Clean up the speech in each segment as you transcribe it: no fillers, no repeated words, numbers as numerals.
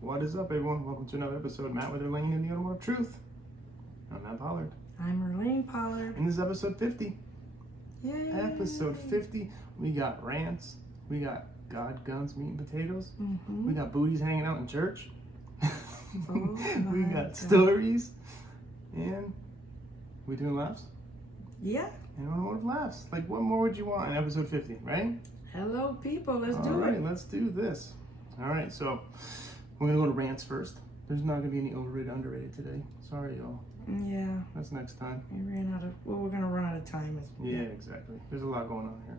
What is up, everyone? Welcome to another episode. Matt with Elaine in the Automotive Truth. I'm Matt Pollard. I'm Elaine Pollard. And this is episode 50. Yay. Episode 50. We got rants. We got God, guns, meat, and potatoes. Mm-hmm. We got booties hanging out in church. Oh we got stories. And we doing laughs? Yeah. And automotive laughs. Like, what more would you want in episode 50, right? Hello, people. Let's do it. All right, let's do this. All right, so we're going to go to rants first. There's not going to be any overrated, underrated today. Sorry, y'all. Yeah. That's next time. We're going to run out of time. Yeah, exactly. There's a lot going on here.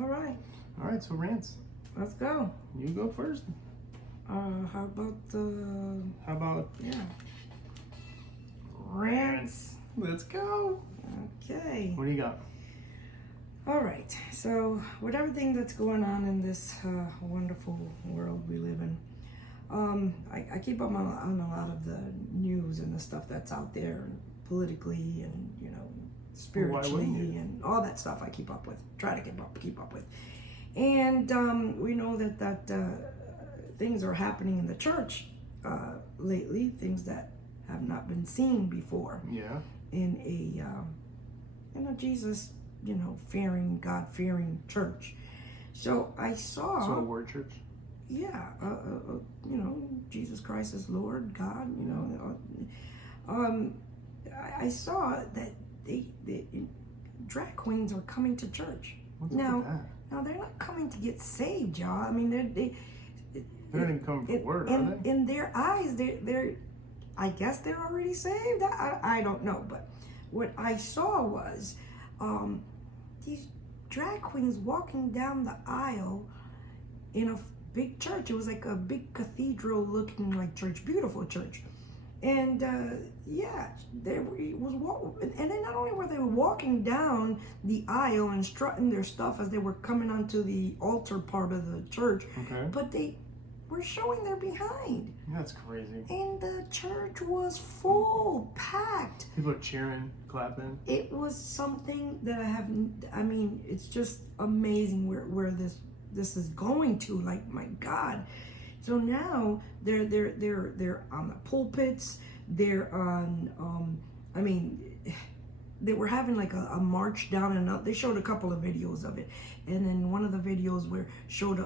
All right. All right, so rants. Let's go. You go first. How about Yeah. rants? Let's go. Okay. What do you got? All right. So, with everything that's going on in this wonderful world we live in, I keep up on a lot of the news and the stuff that's out there politically and, spiritually and all that stuff I keep up with, try to keep up with. And we know that things are happening in the church lately, things that have not been seen before. Yeah. In a Jesus, fearing, God-fearing church. So I saw... So a word church? Yeah, Jesus Christ is Lord, God, I saw that the drag queens are coming to church. What's up with that? Now they're not coming to get saved, y'all. I mean, They're not even coming for word, are they? In their eyes, they're I guess they're already saved. I don't know, but what I saw was these drag queens walking down the aisle in a big church. It was like a big cathedral looking like church, beautiful church. And and then not only were they walking down the aisle and strutting their stuff as they were coming onto the altar part of the church, okay, but they were showing their behind. That's crazy. And the church was full, packed. People are cheering, clapping. It was something that it's just amazing where this is going to, like, my God. So now they're on the pulpits, they're on they were having like a march down and up. They showed a couple of videos of it, and then one of the videos showed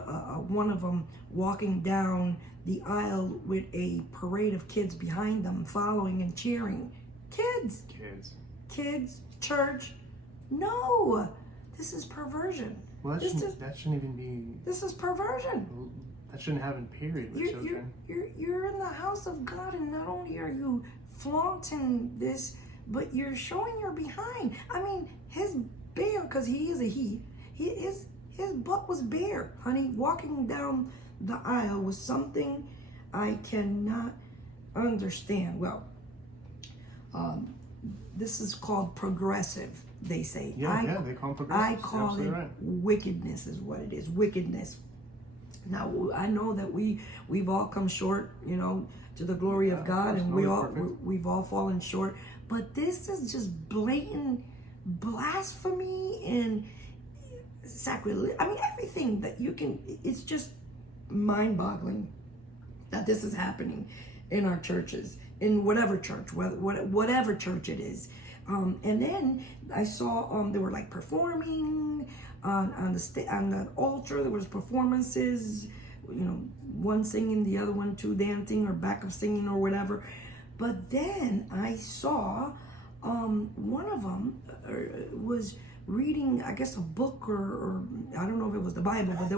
one of them walking down the aisle with a parade of kids behind them, following and cheering. Kids, church. No, this is perversion. Well, that shouldn't even be. This is perversion. That shouldn't happen, period, with children. You're in the house of God, and not only are you flaunting this, but you're showing your behind. I mean, his bare, because he is a his butt was bare, honey. Walking down the aisle was something I cannot understand. Well, this is called progressive, they say. Yeah, they call them progressive. I call it right. Wickedness is what it is, wickedness. Now, I know that we've all come short, to the glory of God, and we've all fallen short. But this is just blatant blasphemy and sacrilege. I mean, everything that you can. It's just mind-boggling that this is happening in our churches, in whatever church, whatever church it is. And then I saw they were like performing on the altar. There was performances, one singing, the other one two dancing or backup singing or whatever. But then I saw one of them was reading, I guess, a book or I don't know if it was the Bible, but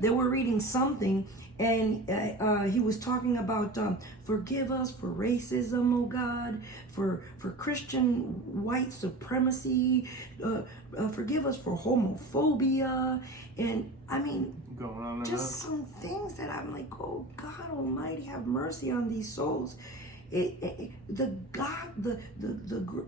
they were reading something, and he was talking about forgive us for racism, oh God, for Christian white supremacy, forgive us for homophobia, and I mean, going on just some things that I'm like, oh God Almighty, have mercy on these souls.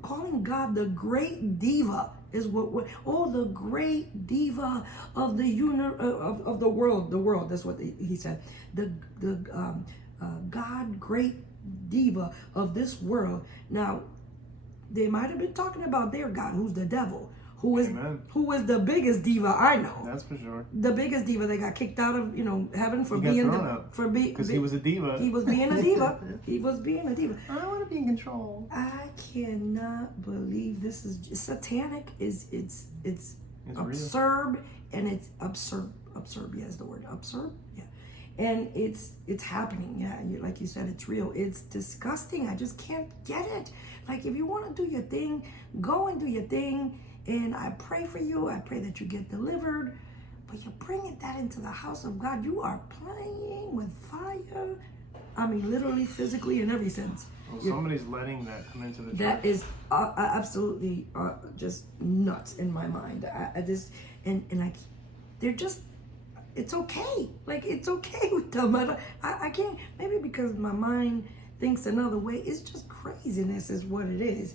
Calling God the great diva is the great diva of the world. That's what he said. The God great diva of this world. Now, they might have been talking about their God, who's the devil, who is the biggest diva I know. That's for sure. The biggest diva. They got kicked out of heaven for because he was a diva. He was being a diva. He was being a diva. I want to be in control. I cannot believe this is satanic. It's absurd, and it's absurd. Absurd, yeah, is the word absurd. Yeah, and it's happening. Yeah, like you said, it's real. It's disgusting. I just can't get it. Like, if you want to do your thing, go and do your thing. And I pray for you. I pray that you get delivered. But you're bringing that into the house of God. You are playing with fire. I mean, literally, physically, in every sense. Well, somebody's letting that come into the church. That is absolutely just nuts in my mind. I just, and they're just, it's okay. Like, it's okay with them. I can't, maybe because my mind thinks another way. It's just craziness is what it is.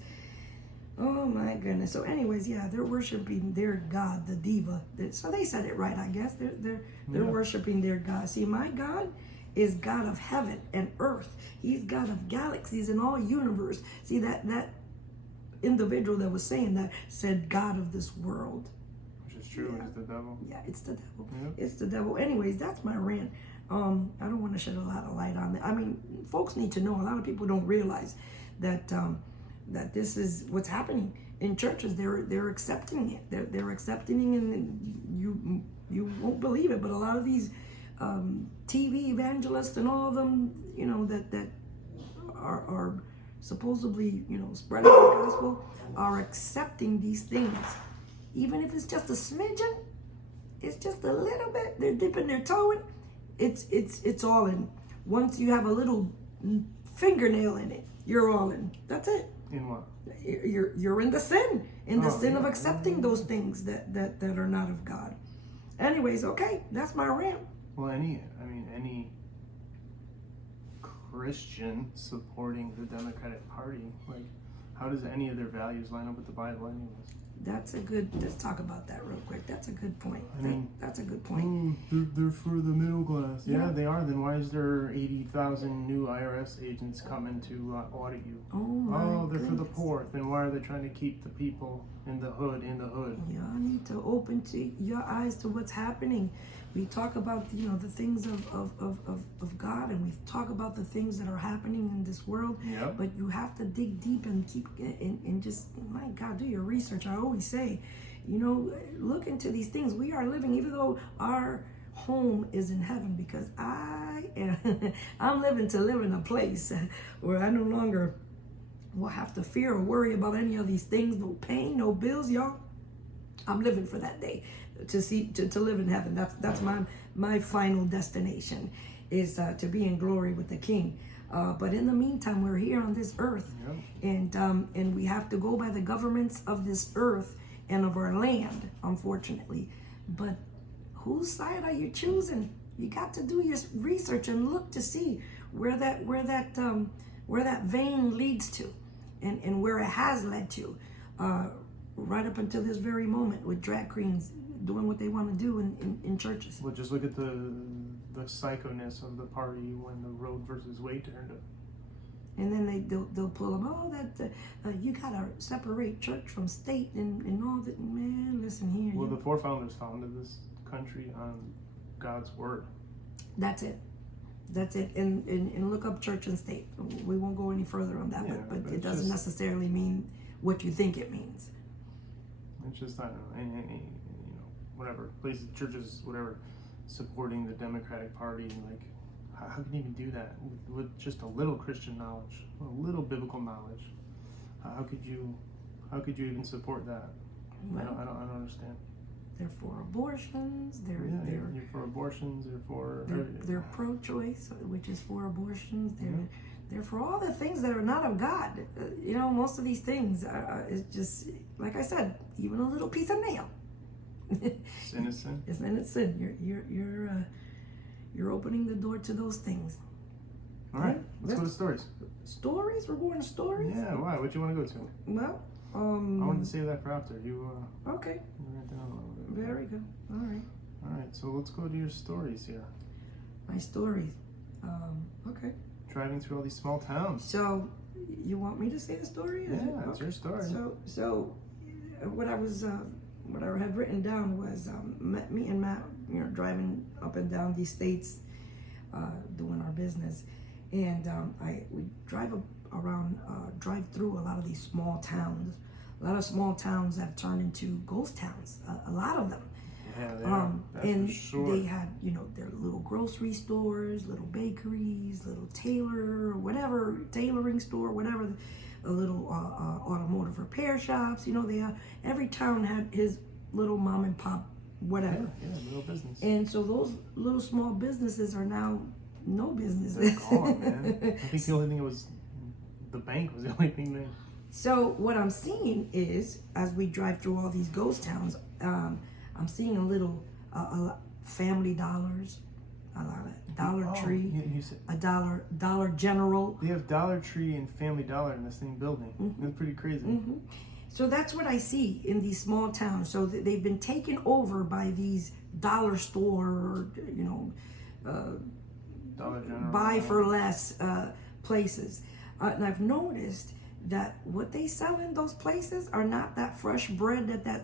Oh my goodness. So anyways, yeah, they're worshiping their God, the diva. So they said it right, I guess. They're worshiping their God. See, my God is God of heaven and earth. He's God of galaxies and all universe. See, that individual that was saying that said God of this world. Which is true. Yeah. It's the devil. Yeah, it's the devil. Yep. It's the devil. Anyways, that's my rant. I don't want to shed a lot of light on that. I mean, folks need to know. A lot of people don't realize that that this is what's happening in churches. They're accepting it. They're accepting it, and you won't believe it. But a lot of these TV evangelists and all of them, that are supposedly spreading the gospel, are accepting these things, even if it's just a smidgen. It's just a little bit. They're dipping their toe in. It's all in. Once you have a little fingernail in it, you're all in. That's it. In what? You're in the sin. The sin of accepting those things that are not of God. Anyways, okay, that's my rant. Well, any Christian supporting the Democratic Party, like, how does any of their values line up with the Bible anyways? Let's talk about that real quick. That's a good point. That's a good point. They're for the middle class. Yeah, they are. Then why is there 80,000 new IRS agents coming to audit you? They're for the poor. Then why are they trying to keep the people in the hood? Y'all need to open your eyes to what's happening. We talk about the things of God, and we talk about the things that are happening in this world. Yep. But you have to dig deep and keep and just, my God, do your research. I always say, look into these things. We are living, even though our home is in heaven, because I'm living to live in a place where I no longer will have to fear or worry about any of these things. No pain, no bills, y'all. I'm living for that day to live in heaven. That's my final destination, is to be in glory with the King. But in the meantime, we're here on this earth, and we have to go by the governments of this earth and of our land, unfortunately. But whose side are you choosing? You got to do your research and look to see where that vein leads to, and where it has led to, right up until this very moment, with drag queens doing what they want to do in churches. Well, just look at the psychoness of the party when the Roe versus Wade turned up. And then they'll pull them. You gotta separate church from state and all that. Man, listen here. Well, the forefathers founded this country on God's word. That's it. And look up church and state. We won't go any further on that, but it doesn't necessarily mean what you think it means. It's just, I don't know, whatever, places, churches, whatever, supporting the Democratic Party, like, how can you even do that with just a little Christian knowledge, a little biblical knowledge? How could you even support that? Well, I don't understand. They're for abortions. You're for abortions. They're pro-choice, which is for abortions. They're for all the things that are not of God. Most of these things is just, like I said, even a little piece of nail. Sin is sin. Isn't it sin? You're opening the door to those things. All right, let's go to stories. Stories? We're going to stories? Yeah, why? What you want to go to? Well, I wanted to save that for after. Okay. Very good. All right, so let's go to your stories here. My stories. Okay. Driving through all these small towns. So, you want me to say the story? Yeah, it's your story. So what I was what I had written down was me and Matt, driving up and down these states, doing our business, and we drive through a lot of these small towns. A lot of small towns have turned into ghost towns. A lot of them. Yeah, they are. That's and for sure. they had, their little grocery stores, little bakeries, little tailoring store, whatever, a little automotive repair shops. Every town had his little mom and pop, whatever. Yeah, little business. And so those little small businesses are now no businesses. They're gone, man. I think the only thing the bank was the only thing there. So what I'm seeing is, as we drive through all these ghost towns, I'm seeing a Family Dollars, a lot of Dollar Tree, you said, a Dollar General. They have Dollar Tree and Family Dollar in the same building. Mm-hmm. That's pretty crazy. Mm-hmm. So that's what I see in these small towns. So they've been taken over by these dollar store, Dollar General. buy for less places. And I've noticed that what they sell in those places are not that fresh bread that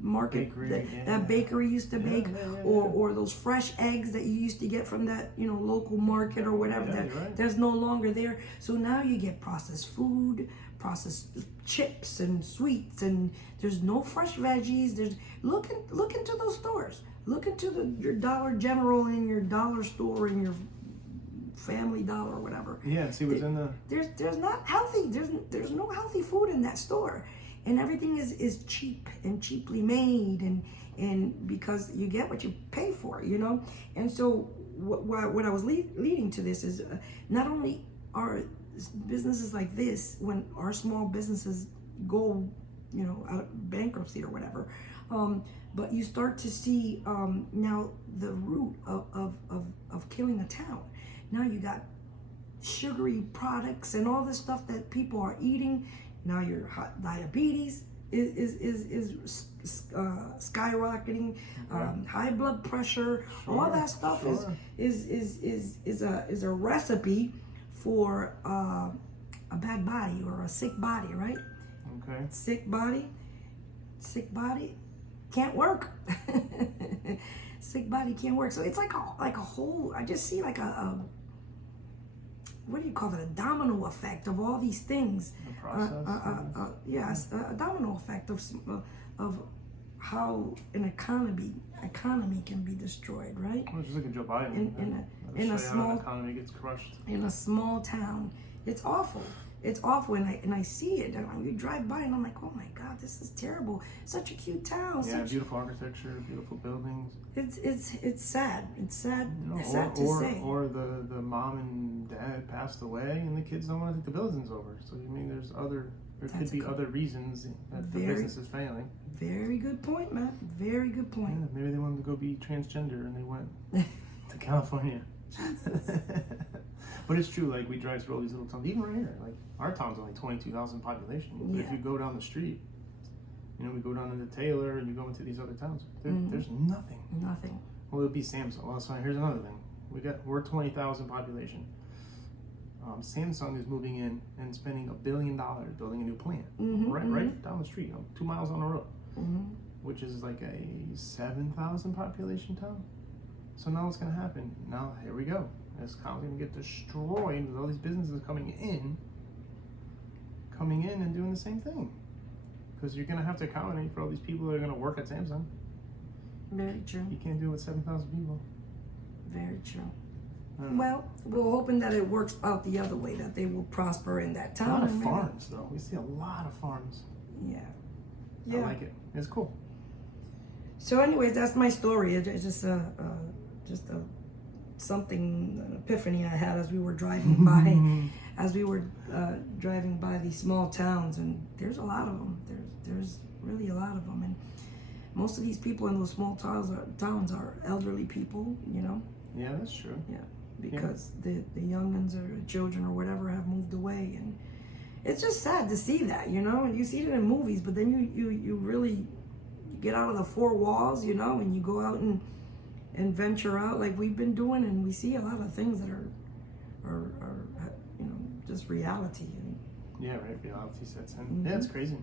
market Bakery, that bakery used to bake, yeah. or those fresh eggs that you used to get from that local market or whatever. Yeah, that you're right. There's no longer there. So now you get processed food, processed chips and sweets, and there's no fresh veggies. There's look into those stores. Look into your Dollar General and your dollar store and your Family Dollar or whatever. Yeah, see what's in the. There's not healthy. There's no healthy food in that store, and everything is cheap and cheaply made, and because you get what you pay for, And so what I was leading to this is not only are businesses like this, when our small businesses go, out of bankruptcy or whatever, but you start to see now the root of killing a town. Now you got sugary products and all this stuff that people are eating. Now your diabetes is skyrocketing. High blood pressure, all that stuff is a recipe for a bad body or a sick body, right? Okay. Sick body can't work. Sick body can't work. So it's like a whole. I just see like a what do you call it? A domino effect of all these things. The process. Yes, a domino effect of how an economy can be destroyed, right? Well, just look at Joe Biden. In a small economy gets crushed. In a small town, it's awful. It's awful, and I see it. And you drive by, and I'm like, oh my God, this is terrible. Such a cute town. Yeah, beautiful architecture, beautiful buildings. It's sad. It's sad. It's Or sad to say. Or the mom and dad passed away, and the kids don't want to take the buildings over. So there could be other reasons that the business is failing. Very good point, Matt. Very good point. Yeah, maybe they wanted to go be transgender, and they went to California. But it's true, like we drive through all these little towns, even right here, like our town's only 22,000 population. But if you go down the street, we go down into Taylor and you go into these other towns, there's nothing. Nothing. Well, it would be Samsung. Well, so here's another thing. We're 20,000 population. Samsung is moving in and spending $1 billion building a new plant, right down the street, 2 miles on the road, which is like a 7,000 population town. So now what's going to happen? Now here we go. This town's going to get destroyed with all these businesses coming in and doing the same thing. Because you're going to have to accommodate for all these people that are going to work at Samsung. Very true. You can't do it with 7,000 people. Very true. Well, we're hoping that it works out the other way, that they will prosper in that town. A lot of farms, though. We see a lot of farms. Yeah. I like it. It's cool. So, anyways, that's my story. It's just an epiphany I had as we were driving by, these small towns, and there's a lot of them. There's really a lot of them, and most of these people in those small towns are elderly people, Yeah, that's true. Yeah, because the youngins or children or whatever have moved away, and it's just sad to see that, and you see it in movies, but then you really get out of the four walls, and you go out and venture out like we've been doing, and we see a lot of things that are just reality. Yeah, right. Reality sets in. Yeah, it's crazy.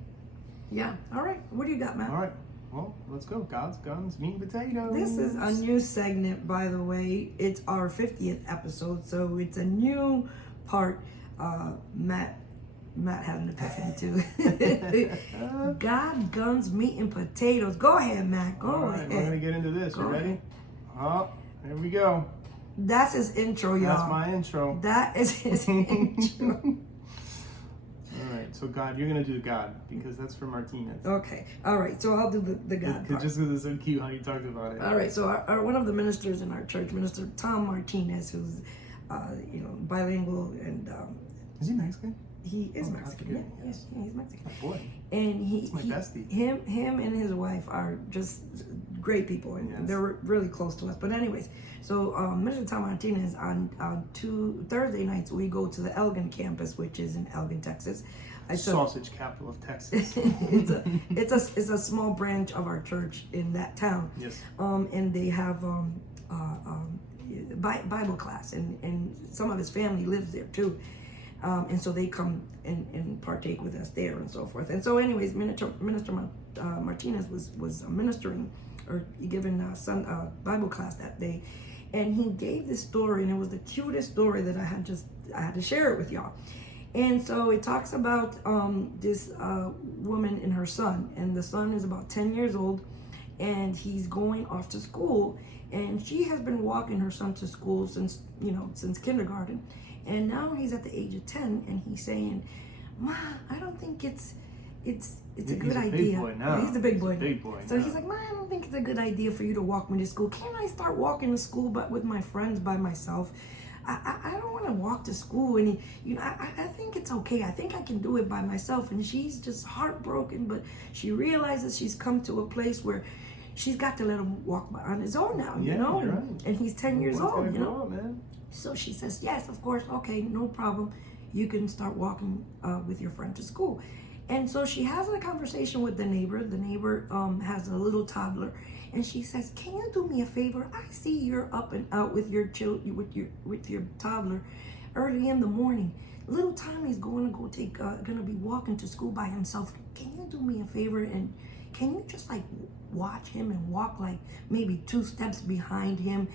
Yeah. All right. What do you got, Matt? All right. well, let's go. God's guns, meat and potatoes. This is a new segment, by the way. It's our 50th episode, so it's a new part. Matt had an epiphany too. God, guns, meat, and potatoes. Go ahead, Matt. Go ahead. We're gonna get into this. You ready? Oh, here we go. That's his intro, y'all. That's my intro. That is his intro. All right, so God, you're gonna do God because that's for Martinez. Okay, all right. So I'll do the God part. Just because it's so cute how you talked about it. All right. So our one of the ministers in our church, Minister Tom Martinez, who's bilingual and is he Mexican? he is Mexican. Yeah, yes. he's Mexican. Oh, boy. And He's my bestie. Him and his wife are just great people, and Yes. they're really close to us. But anyways, so Minister Tom Martinez on 2 Thursday nights we go to the Elgin campus, which is in Elgin, Texas. Sausage capital of Texas. it's a small branch of our church in that town. Yes. And they have Bible class, and some of his family lives there too. And so they come and partake with us there and so forth. And so anyways, Minister Martinez was ministering or giving Bible class that day. And he gave this story, and it was the cutest story that I had to share it with y'all. And so it talks about this woman and her son, and the son is about 10 years old, and he's going off to school, and she has been walking her son to school since kindergarten, and now he's at the age of 10, and he's saying, "Ma, I don't think it's a good idea." Big boy now. Yeah, he's a big boy. So now. he's like, "Ma, I don't think it's a good idea for you to walk me to school. Can't I start walking to school but with my friends by myself? I don't want to walk to school." And I think it's okay. I think I can do it by myself. And she's just heartbroken, but she realizes she's come to a place where she's got to let him walk on his own now, and he's 10 years old, man. So she says, "Yes, of course, okay, no problem. You can start walking with your friend to school." And so she has a conversation with the neighbor. The neighbor has a little toddler, and she says, "Can you do me a favor? I see you're up and out with your toddler early in the morning. Little Tommy's going to be walking to school by himself. Can you do me a favor and can you just like watch him and walk like maybe 2 steps behind him,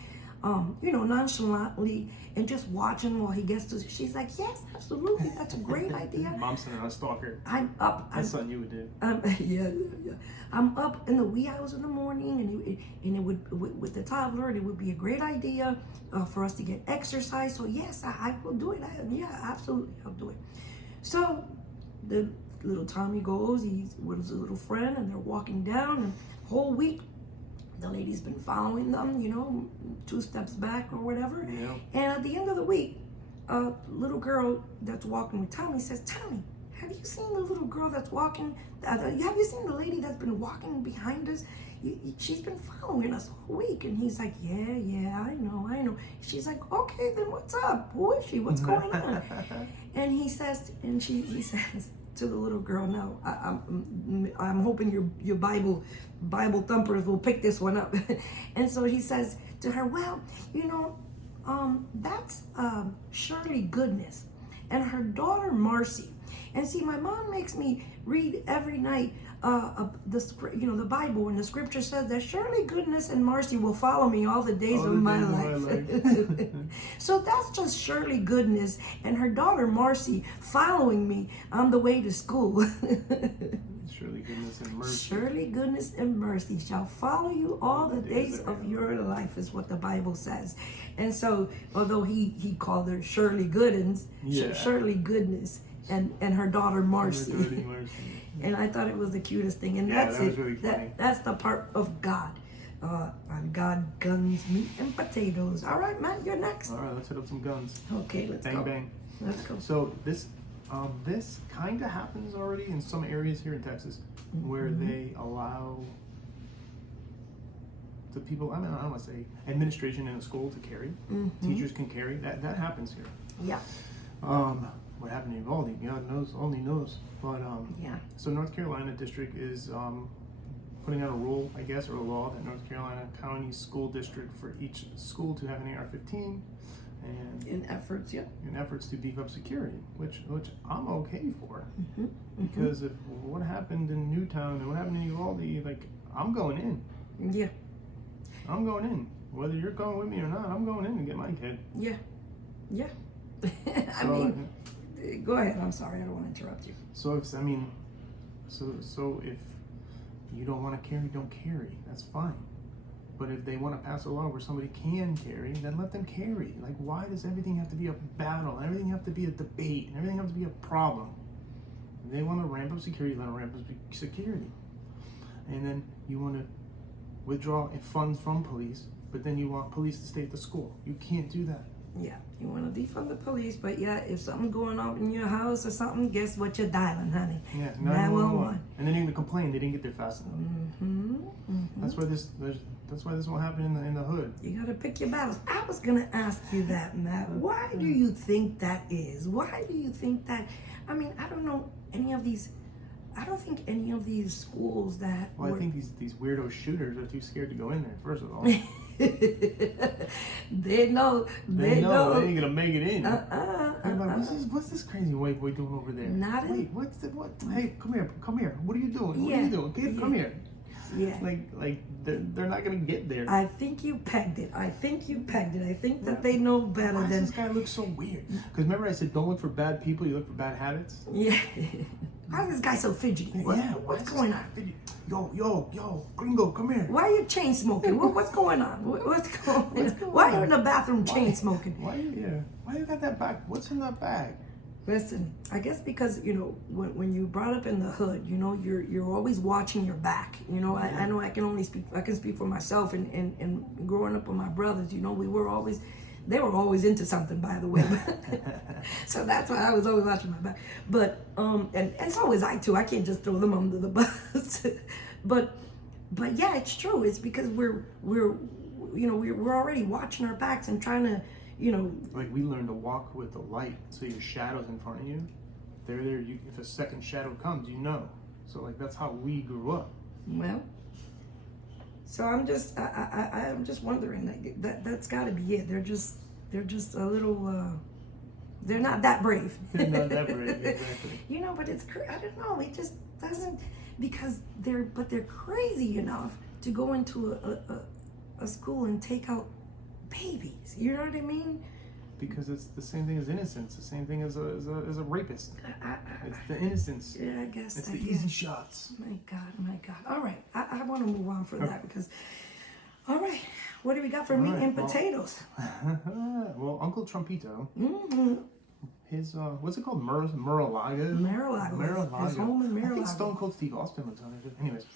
nonchalantly, and just watch him while he gets to." She's like, "Yes, absolutely. That's a great idea." Mom's sending a stalker. I'm up. That's something you would do. Yeah. I'm up in the wee hours of the morning, and it would with the toddler, and it would be a great idea for us to get exercise. So yes, I will do it. Absolutely, I'll do it. So the little Tommy goes. He's with his little friend, and they're walking down. And the whole week, the lady's been following them, 2 steps back or whatever. Yeah. And at the end of the week, a little girl that's walking with Tommy says, "Tommy, have you seen the little girl that's walking? Have you seen the lady that's been walking behind us? She's been following us all week." And he's like, yeah, I know. She's like, "Okay, then what's up? Who is she? What's going on?" And he says to the little girl, "No, I'm hoping your Bible thumpers will pick this one up." And so he says to her, "Well, that's Shirley Goodness and her daughter Marcy. And see, my mom makes me read every night the Bible, and the scripture says that Shirley Goodness and Marcy will follow me all the days of my life." So that's just Shirley Goodness and her daughter Marcy following me on the way to school. Surely goodness and mercy. Surely goodness and mercy shall follow you all the days of your life, is what the Bible says. And so, although he called her Shirley Goodens, Shirley Goodness, and her daughter Marcy. And I thought it was the cutest thing. And that's that was really funny. That's the part of God. On God, guns, meat, and potatoes. All right, Matt, you're next. All right, let's hit up some guns. Okay, let's bang, go. Bang, bang. Let's go. So this kind of happens already in some areas here in Texas, where they allow the people, I don't want to say administration in a school to carry. Teachers can carry. That happens here. Yeah. What happened in Uvalde, God knows, only knows. But so North Carolina district is putting out a rule, I guess, or a law that North Carolina County School District for each school to have an AR-15, and in efforts to beef up security, which I'm okay for, because of what happened in Newtown and what happened in Uvalde, like I'm going in. Yeah. I'm going in. Whether you're going with me or not, I'm going in to get my kid. Yeah. Yeah. I So, mean, go ahead. I'm sorry. I don't want to interrupt you. So if if you don't want to carry, don't carry. That's fine. But if they want to pass a law where somebody can carry, then let them carry. Like, why does everything have to be a battle? Everything have to be a debate? And everything have to be a problem? If they want to ramp up security, let them ramp up security. And then you want to withdraw funds from police, but then you want police to stay at the school. You can't do that. Yeah, you want to defund the police, but yeah, if something's going on in your house or something, guess what you're dialing, honey? Yeah, 911. And then you're gonna complain they didn't get there fast enough. That's why this won't happen in the hood. You gotta pick your battles. I was gonna ask you that, Matt. Why do you think that is? Why do you think that? I mean, I don't know any of these. I don't think any of these schools that. Well, I think these weirdo shooters are too scared to go in there. First of all. They know. They know they ain't gonna make it in. What's this crazy white boy doing over there? Nothing. Wait, what? Hey, come here. What are you doing? What are you doing? Kid, come here. Yeah. Like they're not gonna get there. I think you pegged it. I think that they know better Why than. does this guy look so weird? Because remember I said don't look for bad people, you look for bad habits. Yeah. Why is this guy so fidgety? What's going on? Yo, Gringo, come here. Why are you chain smoking? What's going on? What's going on? Why are you in the bathroom chain smoking? Why you got that bag? What's in that bag? Listen, I guess because, when you brought up in the hood, you're always watching your back. I know I can speak for myself and growing up with my brothers, they were always into something, by the way. So that's why I was always watching my back. But and so was I too. I can't just throw them under the bus. but yeah, it's true. It's because we're already watching our backs and trying to, Like we learned to walk with the light, so your shadow's in front of you. They're there. If a second shadow comes, you know. So like that's how we grew up. Well. So I'm just wondering that's got to be it. They're just a little. They're not that brave. They're not that brave, exactly. But I don't know. It just doesn't because they're crazy enough to go into a school and take out babies. You know what I mean? Because it's the same thing as innocence. The same thing as a rapist. It's the innocence. Yeah, I guess. It's the easy shots. My God. All right. I want to move on from that because, all right, what do we got for meat and potatoes? Well, Uncle Trumpito, Mm-hmm. his, what's it called? Mar-a-Lago? Mar-a-Lago. His home in Mar-a-Lago. I think Stone Cold Steve Austin lives on it. Anyways,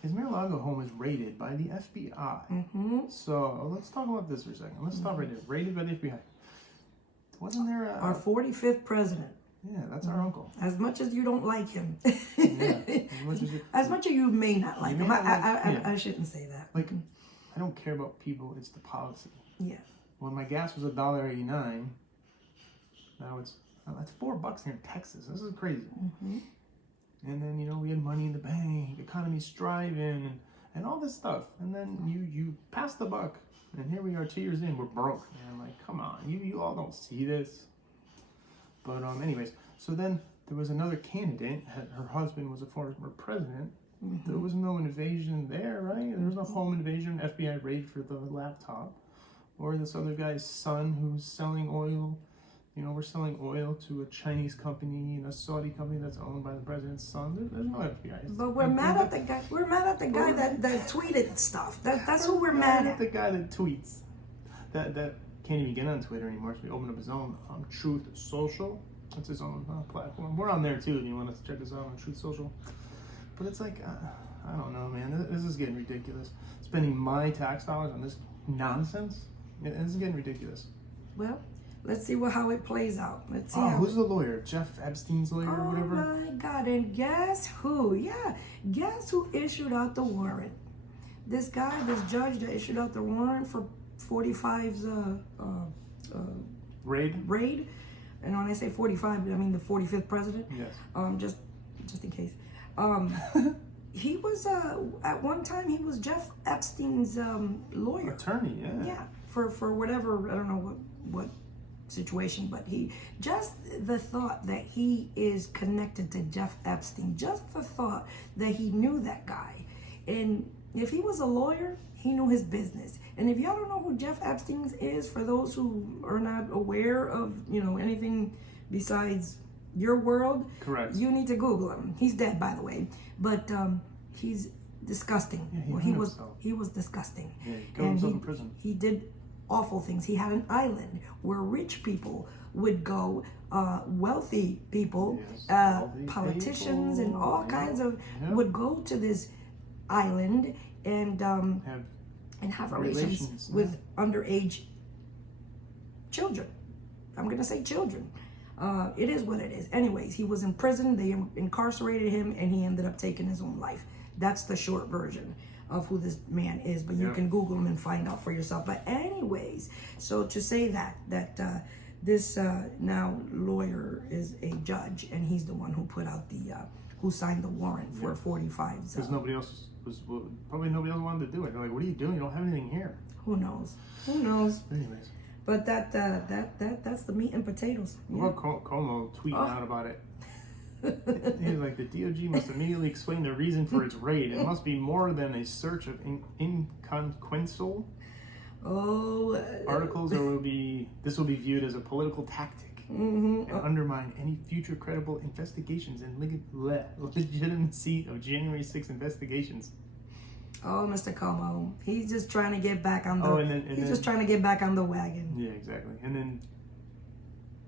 his Mar-a-Lago home is raided by the FBI. Mm-hmm. So let's talk about this for a second. Let's stop right there. Raided by the FBI. Wasn't there our 45th president? Yeah, that's our uncle. As much as you don't like him, as much as you may not like him, I shouldn't say that. Like, I don't care about people; it's the policy. Yeah. When my gas was $1.89, now it's $4 here in Texas. This is crazy. Mm-hmm. And then we had money in the bank, economy's thriving, and all this stuff. And then you pass the buck. And here we are 2 years in, we're broke. And I'm like, come on, you all don't see this. But anyways, so then there was another candidate. Her husband was a former president. Mm-hmm. There was no invasion there, right? There was no home invasion, FBI raid for the laptop. Or this other guy's son who's selling oil. We're selling oil to a Chinese company and a Saudi company that's owned by the president's son. There's no FBI. But we're mad at the guy. We're mad at the guy that tweeted stuff. That's who we're mad at. The guy that tweets. That can't even get on Twitter anymore. So he opened up his own Truth Social. That's his own platform. We're on there too if you want to check us out on Truth Social. But it's like, I don't know, man. This is getting ridiculous. Spending my tax dollars on this nonsense. This is getting ridiculous. Well, let's see how it plays out. Let's see. Who's the lawyer? Jeff Epstein's lawyer or whatever? Oh my God! And guess who? Yeah, guess who issued out the warrant? This guy, this judge that issued out the warrant for 45's raid. And when I say 45, I mean the 45th president. Yes. Just in case. He was at one time he was Jeff Epstein's lawyer. Attorney, yeah. Yeah, for whatever, I don't know what situation, but just the thought that he is connected to Jeff Epstein, just the thought that he knew that guy, and if he was a lawyer, he knew his business. And if y'all don't know who Jeff Epstein is, for those who are not aware of, anything besides your world, correct, you need to Google him. He's dead, by the way, but he's disgusting. Yeah, he was disgusting. Yeah, he killed himself in prison. He did awful things. He had an island where rich people would go, wealthy people, wealthy politicians, people, and all kinds of would go to this island and have relations with underage children. I'm gonna say children. It is what it is. Anyways, he was in prison. They incarcerated him, and he ended up taking his own life. That's the short version of who this man is. But you can Google him and find out for yourself. But anyways, so to say that this now lawyer is a judge, and he's the one who put out who signed the warrant for 45. Because nobody else probably nobody else wanted to do it. They're like, what are you doing? You don't have anything here. Who knows? Who knows? Anyways. But that's the meat and potatoes. Well, Como tweeting out about it. He was like, the DOJ must immediately explain the reason for its raid. It must be more than a search of inconsequential articles, or this will be viewed as a political tactic and undermine any future credible investigations and legitimacy of January 6th investigations. Oh, Mr. Como, he's just trying to get back on the. He's just trying to get back on the wagon. Yeah, exactly. And then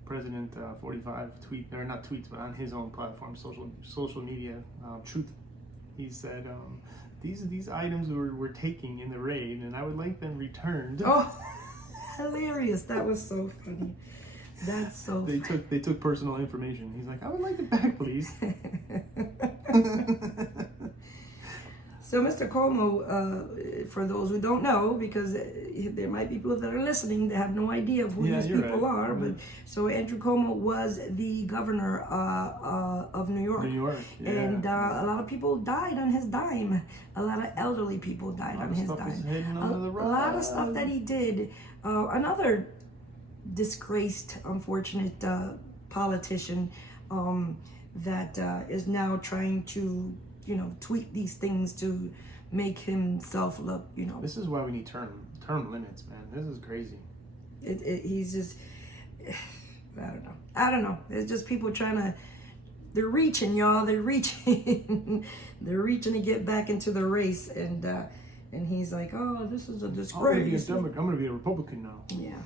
President 45 not tweets, but on his own platform, social media, Truth, he said, these items we're taking in the raid, and I would like them returned. Oh, hilarious! That was so funny. That's so. They took personal information. He's like, I would like it back, please. So, Mr. Como, for those who don't know, because there might be people that are listening that have no idea of who these people are, but so Andrew Cuomo was the governor of New York. And a lot of people died on his dime. A lot of elderly people died on his dime. A lot of stuff that he did. Another disgraced, unfortunate politician that is now trying to tweet these things to make himself look, This is why we need term limits, man. This is crazy. He's just, I don't know. It's just people they're reaching, y'all. They're reaching. They're reaching to get back into the race, and he's like, oh, this is a disgrace. I'm gonna be a Republican now. Yeah.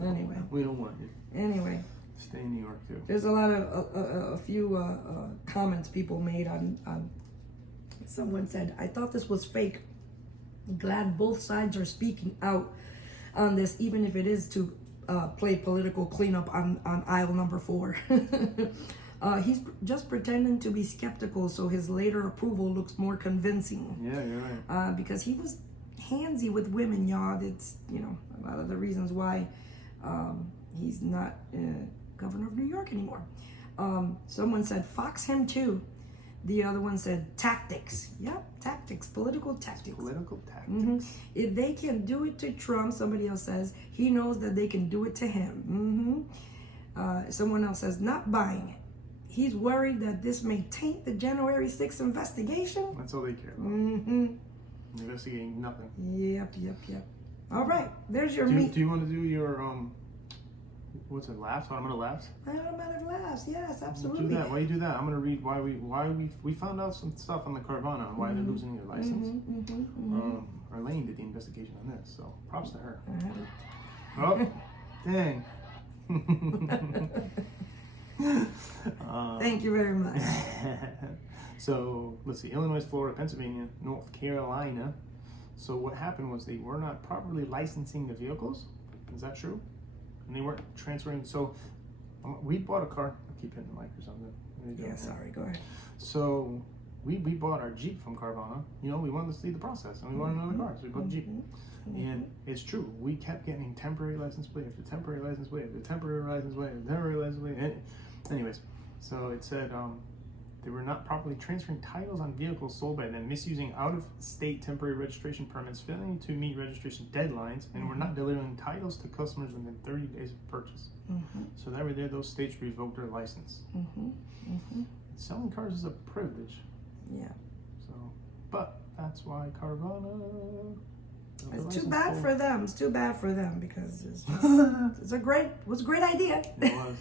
Anyway. We don't want it. Anyway. Stay in New York too. There's a lot of a few comments people made on. Someone said, "I thought this was fake. Glad both sides are speaking out on this, even if it is to play political cleanup on aisle number 4." He's just pretending to be skeptical, so his later approval looks more convincing. Yeah, you're right. Because he was handsy with women, y'all. It's a lot of the reasons why he's not. Governor of New York anymore. Someone said fox him too. The other one said tactics. Yep, tactics, political tactics. If they can do it to Trump, somebody else says, he knows that they can do it to him. Someone else says, not buying it. He's worried that this may taint the January 6th investigation. That's all they care about. Investigating nothing. Yep. All right, there's your meat. Do you want to do your what's it? Laughs? Automatic laughs? Automatic laughs. Yes, absolutely. Do that. Why you do that? I'm gonna read why we found out some stuff on the Carvana on why they're losing their license. Arlene did the investigation on this, so props to her. Oh, dang. Thank you very much. So let's see: Illinois, Florida, Pennsylvania, North Carolina. So what happened was they were not properly licensing the vehicles. Is that true? And they weren't transferring. So we bought a car. I keep hitting the mic or something. Yeah, sorry. Go ahead. So we bought our Jeep from Carvana. We wanted to see the process, and we wanted another car, so we bought the Jeep. And it's true. We kept getting temporary license plate after temporary license plate after temporary license plate after temporary license plate. Anyways, so it said they were not properly transferring titles on vehicles sold by them, misusing out-of-state temporary registration permits, failing to meet registration deadlines, and were not delivering titles to customers within 30 days of purchase. So that right there, those states revoked their license. Selling cars is a privilege. Yeah. So, but That's why Carvana. It's too bad for them. It's too bad for them because it's a great idea. It was.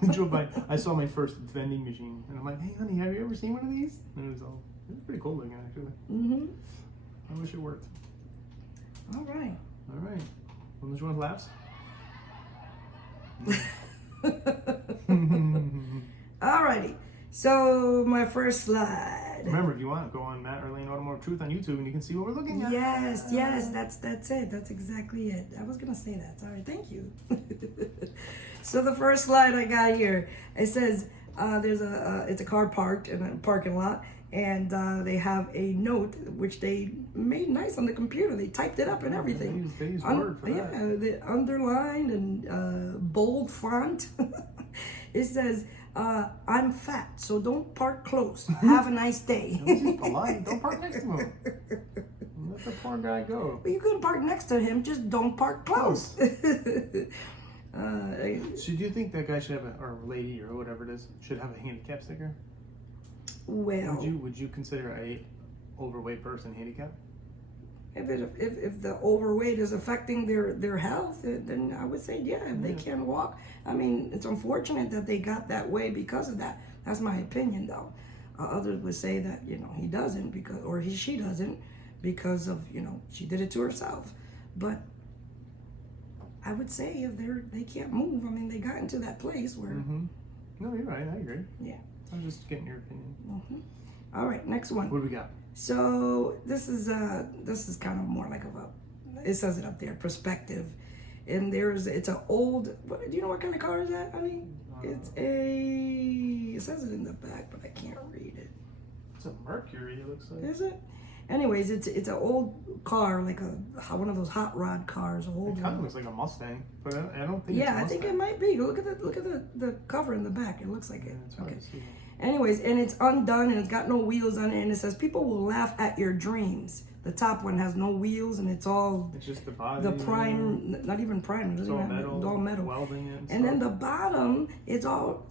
We drove by. I saw my first vending machine, and I'm like, "Hey, honey, have you ever seen one of these?" And it was pretty cool looking, actually. Mm-hmm. I wish it worked. All right. All right. Well, which one laughs? All righty. So my first slide. Remember, if you want, go on Matt or Lane Automotive Truth on YouTube, and you can see what we're looking at. Yes, that's it. That's exactly it. I was gonna say that. Sorry, thank you. So the first slide I got here, it says it's a car parked in a parking lot, and they have a note which they made nice on the computer. They typed it up and everything. They use Word for that. Yeah, the underlined and bold font. It says, I'm fat, so don't park close. Have a nice day. He's polite. Don't park next to him. Let the poor guy go. Well, you can park next to him, just don't park close. So do you think that guy should have or lady or whatever it is, should have a handicap sticker? Well, would you consider a overweight person handicapped? If the overweight is affecting their health, then I would say if they can't walk. I mean, it's unfortunate that they got that way because of that. That's my opinion, though. Others would say that he doesn't she doesn't because of she did it to herself. But I would say if they can't move, I mean, they got into that place where. Mm-hmm. No, you're right. I agree. Yeah. I'm just getting your opinion. Mm-hmm. All right, next one. What do we got? So this is kind of more like it says it up there, perspective, and it's an old. Do you know what kind of car is that? I mean, it says it in the back, but I can't read it. It's a Mercury. It looks like. Is it? Anyways, it's an old car, like one of those hot rod cars. Old. It kind of looks like a Mustang, but I don't think. Yeah, it's a Mustang. I think it might be. Look at the cover in the back. It looks like it. It's hard to see. Anyways, and it's undone and it's got no wheels on it, and it says people will laugh at your dreams. The top one has no wheels and it's just the body. The prime, not even prime. It's all metal. It's all metal. Welding it. And then the bottom, it's all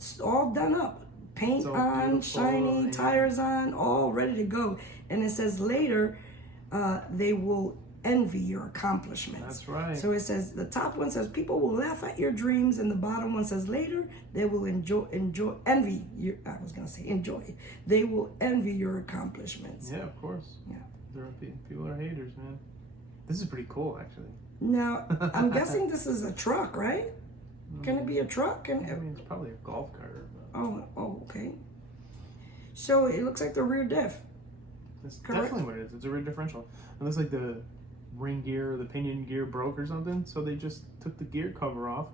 done up. Paint on, shiny, tires on, all ready to go. And it says later, they will envy your accomplishments. That's right. So it says, the top one says, people will laugh at your dreams, and the bottom one says, later, they will envy your, I was going to say enjoy. They will envy your accomplishments. Yeah, of course. Yeah. People are haters, man. This is pretty cool, actually. Now, I'm guessing this is a truck, right? Can it be a truck? I mean, it's probably a golf cart. But... Oh, okay. So it looks like the rear diff. That's Correct? definitely what it is. It's a rear differential. It looks like the ring gear or the pinion gear broke or something, so they just took the gear cover off,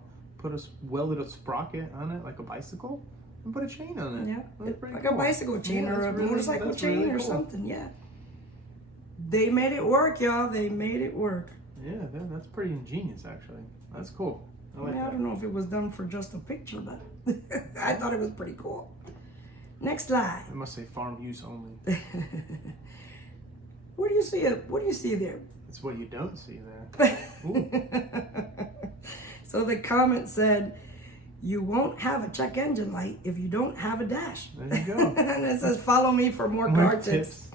welded a sprocket on it like a bicycle, and put a chain on it. Yeah, like cool. a bicycle chain or a motorcycle chain really or cool. something. Yeah, they made it work, y'all. They made it work. Yeah, that's pretty ingenious, actually. That's cool. I don't know if it was done for just a picture, but I thought it was pretty cool. Next slide. It must say farm use only. What do you see there? It's what you don't see there. So the comment said, you won't have a check engine light if you don't have a dash. There you go. And it says, follow me for more car tips.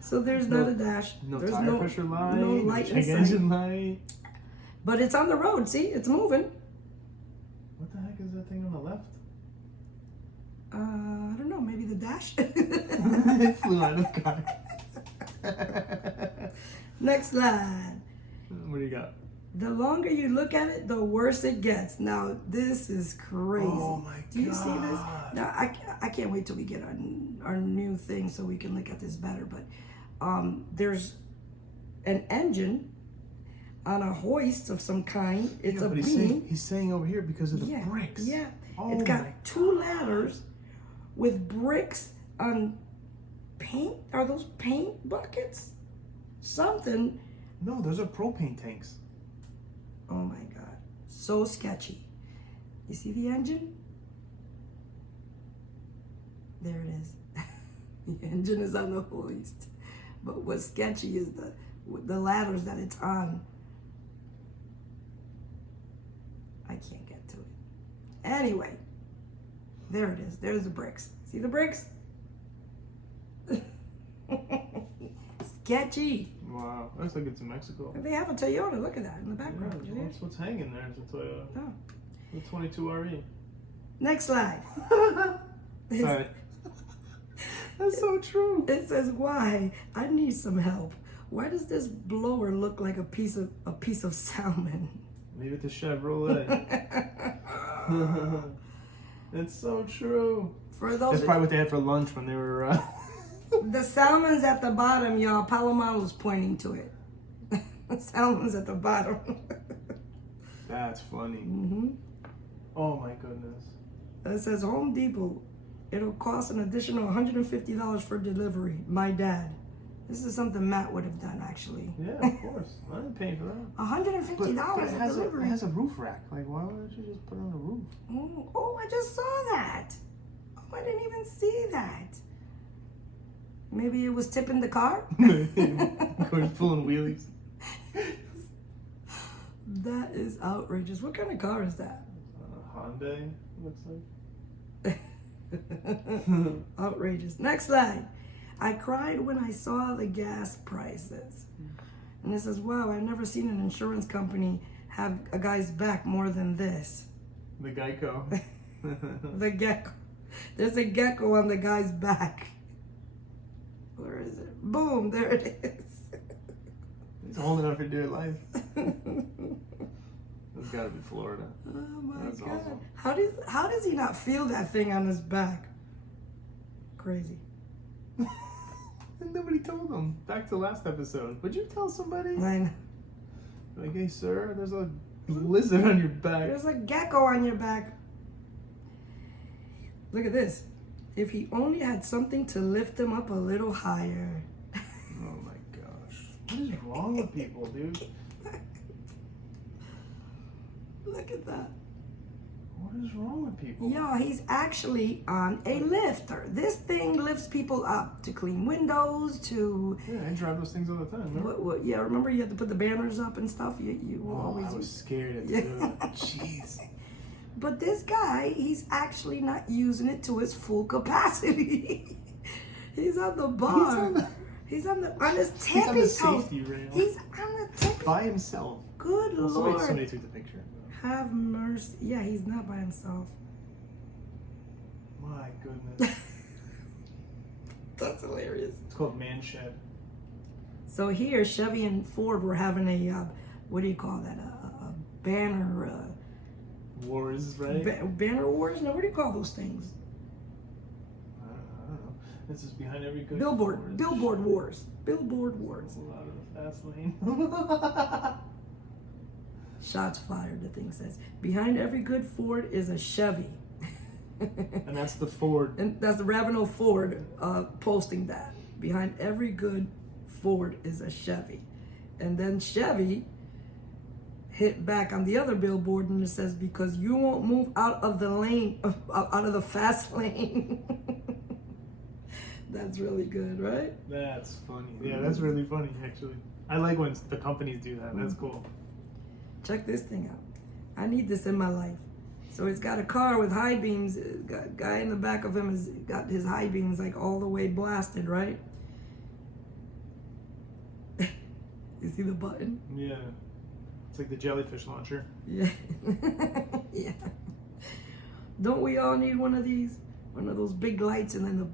So there's not a dash. There's tire pressure light, no light check inside. engine light. But it's on the road. See, it's moving. What the heck is that thing on the left? I don't know. Maybe the dash. It flew out of the car. Next slide. What do you got? The longer you look at it, the worse it gets. Now, this is crazy. Oh my God. Do you see this? Now, I can't wait till we get our new thing so we can look at this better. But there's an engine on a hoist of some kind. It's a beam. He's saying over here because of the bricks. Yeah. Oh, it's got 2 ladders with bricks on paint. Are those paint buckets? Something. No, those are propane tanks. Oh my God. So sketchy. You see the engine? There it is. The engine is on the hoist. But what's sketchy is the ladders that it's on. I can't get to it. Anyway, there it is. There's the bricks. See the bricks? sketchy. Wow, looks like it's in Mexico. They have a Toyota. Look at that in the background. Yeah, that's what's hanging there. It's a Toyota. Oh. The 22RE. Next slide. Sorry. That's so true. It says, "Why? I need some help. Why does this blower look like a piece of salmon?" Leave it to Chevrolet. It's so true. For those, That's probably what they had for lunch when they were. The salmon's at the bottom, y'all. Palomalo's pointing to it. The salmon's at the bottom. That's funny. Mm-hmm. Oh my goodness. It says Home Depot. It'll cost an additional $150 for delivery. My dad. This is something Matt would have done, actually. Yeah, of course. I didn't pay for that. $150 it for delivery. It has a roof rack. Like, why wouldn't you just put it on the roof? Oh, I just saw that. Oh, I didn't even see that. Maybe it was tipping the car? Going pulling wheelies. That is outrageous. What kind of car is that? Hyundai, looks like. Outrageous. Next slide. I cried when I saw the gas prices. And it says, wow, I've never seen an insurance company have a guy's back more than this. The Geico. The gecko. There's a gecko on the guy's back. Where is it? Boom, there it is. He's holding up for dear life. That's gotta be Florida. Oh my That's God. awesome. How does he not feel that thing on his back? Crazy. And nobody told him. Back to last episode. Would you tell somebody? I know. Like, hey sir, there's a lizard on your back. There's a gecko on your back. Look at this. If he only had something to lift him up a little higher. Oh my gosh. What is wrong with people, dude? Look at that. What is wrong with people? Yo, he's actually on a lifter. This thing lifts people up to clean windows, to... Yeah, I drive those things all the time. Remember? Yeah, remember you had to put the banners up and stuff? You always... I was scared at Yeah. Jeez. But this guy, he's actually not using it to its full capacity. He's on the bar. He's on his tippy He's on the toes. safety rail. He's on the tippy. By himself. Good Lord. Somebody took the picture. Have mercy. Yeah, he's not by himself. My goodness. That's hilarious. It's called Man Shed. So here, Chevy and Ford were having a, what do you call that? A banner, Wars, right? banner wars? No, what do you call those things? I don't know. This is behind every good Billboard Ford. wars. Billboard wars. A lot of the fast lane. Shots fired, the thing says. Behind every good Ford is a Chevy. And that's the Ford. And that's the Ravenel Ford posting that. Behind every good Ford is a Chevy. And then Chevy hit back on the other billboard and it says, because you won't move out of the lane, out of the fast lane. That's really good, right? That's funny. Yeah, that's really funny, actually. I like when the companies do that. That's cool. Check this thing out. I need this in my life. So it's got a car with high beams. Guy in the back of him has got his high beams like all the way blasted, right? You see the button? Yeah. It's like the jellyfish launcher. Yeah. Yeah. Don't we all need one of these? One of those big lights, and then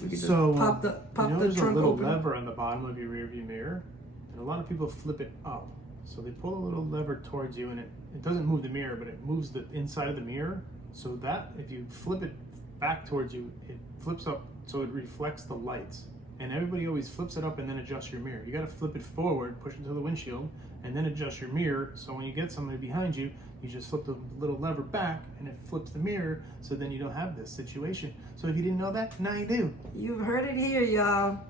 we can just pop the there's trunk a little open. lever on the bottom of your rear view mirror, and a lot of people flip it up. So they pull a little lever towards you, and it doesn't move the mirror, but it moves the inside of the mirror. So that if you flip it back towards you, it flips up so it reflects the lights. And everybody always flips it up and then adjusts your mirror. You got to flip it forward, push it to the windshield, and then adjust your mirror. So when you get somebody behind you, you just flip the little lever back and it flips the mirror, so then you don't have this situation. So if you didn't know that, now you do. You've heard it here, y'all,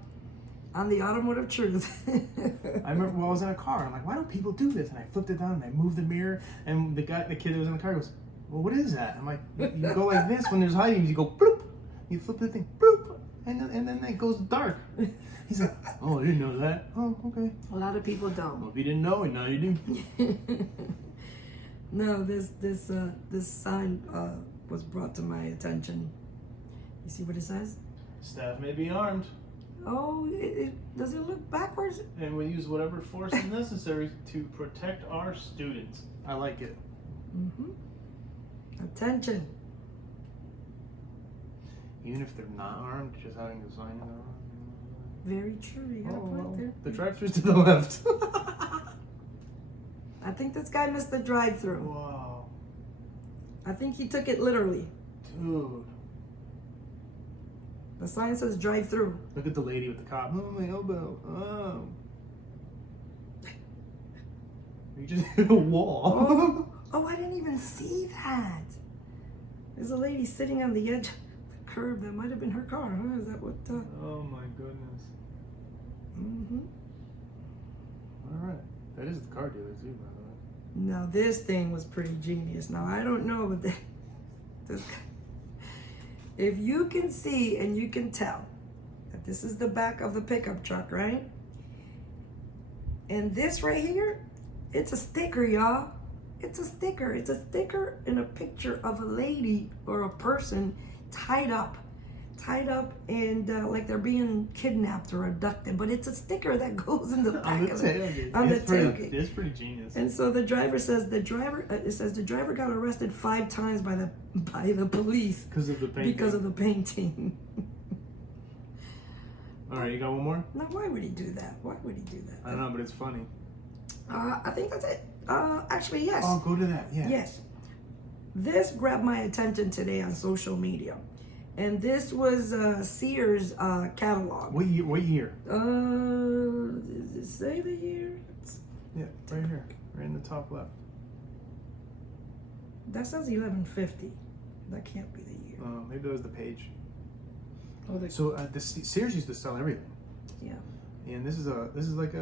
on the Automotive Truth. I remember when I was in a car, I'm like, why don't people do this? And I flipped it down and I moved the mirror, and the kid that was in the car goes, well, what is that? I'm like, you go like this when there's high beams, you go bloop, you flip the thing, bloop, and then it goes dark. He's like, oh, I didn't know that. Oh, okay. A lot of people don't. Well, if you didn't know it, now you do. No, this sign was brought to my attention. You see what it says? Staff may be armed. Oh, does it look backwards? And we use whatever force is necessary to protect our students. I like it. Mm-hmm. Attention. Even if they're not armed, just having the sign in their arm. Very true. You gotta put it there. The drive-thru's to the left. I think this guy missed the drive-through. Wow. I think he took it literally. Dude. The sign says drive-through. Look at the lady with the cop. Oh, my elbow. Oh. You just hit a wall. Oh, I didn't even see that. There's a lady sitting on the edge of the curb. That might have been her car, huh? Is that what? Oh my goodness. Mm-hmm. All right. That is the car dealer too, by the way. Now this thing was pretty genius. Now I don't know, but this guy, if you can see and you can tell that this is the back of the pickup truck, right? And this right here, it's a sticker, y'all. It's a sticker. It's a sticker and a picture of a lady or a person tied up and like they're being kidnapped or abducted. But it's a sticker that goes in the back of it. On the tailgate. It's pretty genius. And so the driver says it says the driver got arrested 5 times by the police Because of the painting. because of the painting. All right, you got one more? Now, why would he do that? Why would he do that? I don't know, but it's funny. I think that's it. Actually, yes. Oh, go to that. Yeah. Yes. This grabbed my attention today on social media. And this was Sears catalog. What year? Does it say the year? Yeah, right here. Right in the top left. That says 1150. That can't be the year. Maybe that was the page. Oh, So the Sears used to sell everything. yeah. And this is like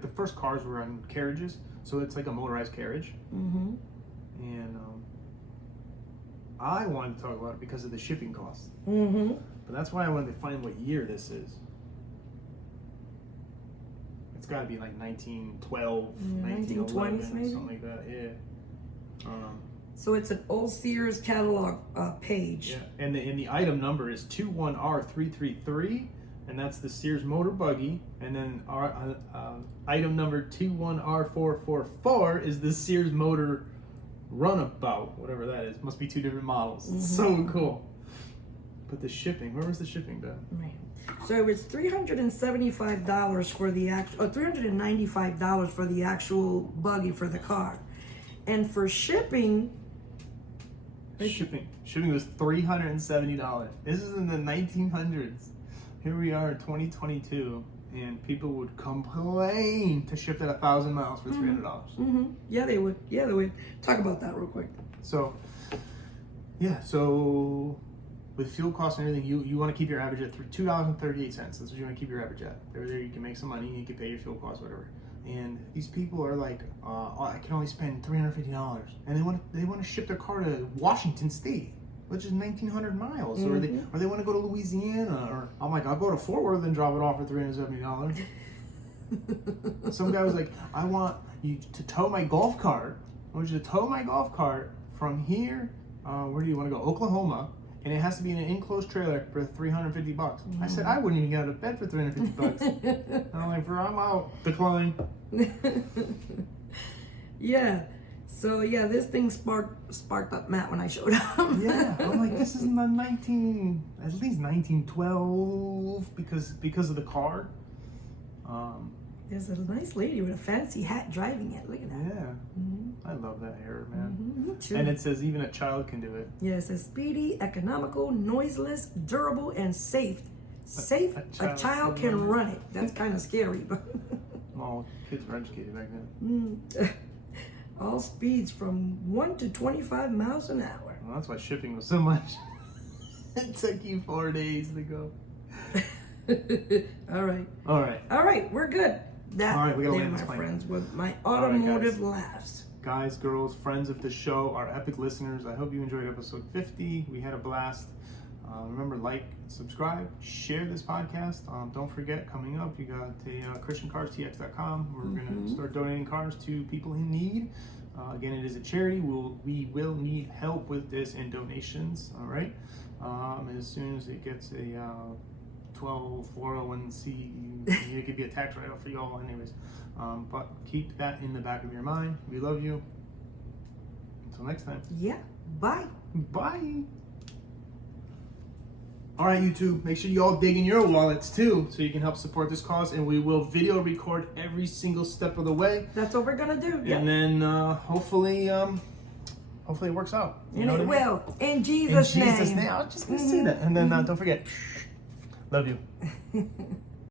the first cars were on carriages, so it's like a motorized carriage. Mm-hmm. And I wanted to talk about it because of the shipping costs. Mm-hmm. But that's why I wanted to find what year this is. It's got to be like 1912, 1911, 1920s maybe? something like that. Yeah. So it's an old Sears catalog page. Yeah. And the item number is 21R333, and that's the Sears motor buggy. And then our item number 21R444 is the Sears motor runabout, whatever that is. Must be 2 different models. Mm-hmm. It's so cool. But the shipping, where was the shipping done? Right. So it was $375 for the actual, $395 for the actual buggy for the car, and for shipping. Shipping was $370. This is in the 1900s. Here we are in 2022, and people would complain to ship at 1,000 miles for $300. Mm-hmm. Yeah, they would. Yeah, they would. Talk about that real quick. So, yeah. So, with fuel costs and everything, you want to keep your average at $2.38. That's what you want to keep your average at. There, you can make some money. You can pay your fuel costs, whatever. And these people are like, I can only spend $350, and they want to ship their car to Washington State, which is 1,900 miles, Mm-hmm. or they want to go to Louisiana, or I'm like, I'll go to Fort Worth and drop it off for $370. Some guy was like, I want you to tow my golf cart. I want you to tow my golf cart from here. Where do you want to go? Oklahoma. And it has to be in an enclosed trailer for $350. I said I wouldn't even get out of bed for $350. I'm like, bro, I'm out. Decline. Yeah. So yeah, this thing sparked up Matt when I showed up. Yeah, I'm like, this is in the at least 1912 because of the car. There's a nice lady with a fancy hat driving it. Look at that. Yeah, I love that era, man. Mm-hmm. Me too. And it says even a child can do it. Yeah, it says speedy, economical, noiseless, durable, and safe. Safe, a child can run it. That's kind of scary, but Well, kids were educated back then. all speeds from 1 to 25 miles an hour. Well, that's why shipping was so much. It took you 4 days to go. All right. All right. We're good. That, All right, we gotta there, land my this plane. friends, with my All right, automotive guys. laughs. Guys, girls, friends of the show, our epic listeners, I hope you enjoyed episode 50. We had a blast. Remember, like, subscribe, share this podcast. Don't forget, coming up, you got the ChristianCarsTX.com. We're going to start donating cars to people in need. Again, it is a charity. We will need help with this and donations, all right? As soon as it gets 412 401c. It could be a tax write-off for y'all, anyways. But keep that in the back of your mind. We love you. Until next time. Yeah. Bye. Bye. All right, YouTube, make sure you all dig in your wallets too, so you can help support this cause, and we will video record every single step of the way. That's what we're gonna do. And then hopefully it works out. And it will. In Jesus' name. I was just gonna say that. And then don't forget, love you.